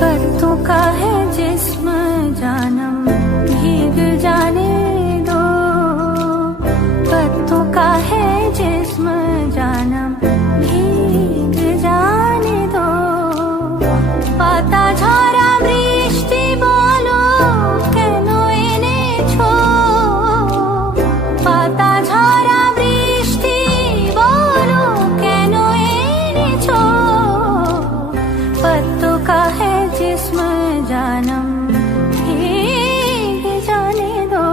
पत्तों का है जिस्म जानम भीग जाने दो, पत्तों का है जिस्म जानम भीग जाने दो। पाता झरा বৃষ্টি বলো কেন এনেছো, পাতা ঝরা বৃষ্টি বলো কেন এনেছো। पत्तों का है जिस्म जानम भीग जाने दो।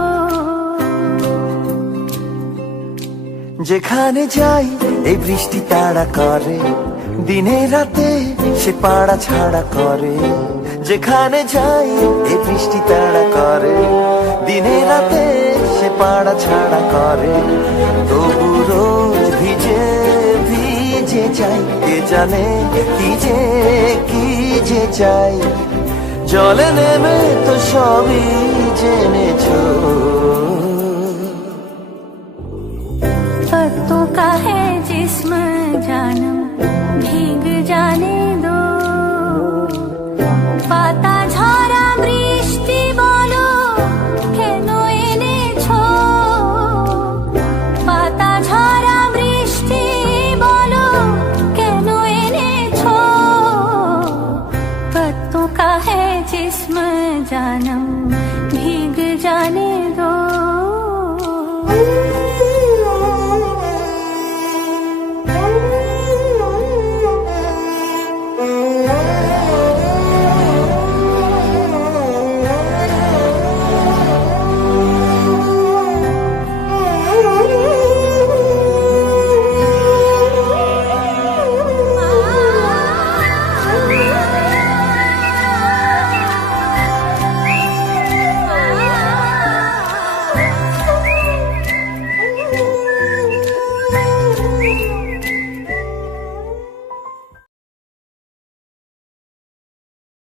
যেখানে যাই এই বৃষ্টি তাড়া করে, দিনে রাতে সে পাড়া ছাড়া করে। যেখানে যাই এই বৃষ্টি তাড়া করে, দিনে রাতে সে পাড়া ছাড়া করে। তবু রোজ ভিজে ভিজে যাই, কে জানে কি যে চাই। জলে নেমে তো সবই জেনেছো। पत्तों का है जिस्म जानम भीग जाने दो, पाता ঝরা বৃষ্টি বলো কেন এনেছো, পাতা ঝরা বৃষ্টি বলো কেন এনেছো। पत्तों का है जिस्म जानम भीग जाने दो।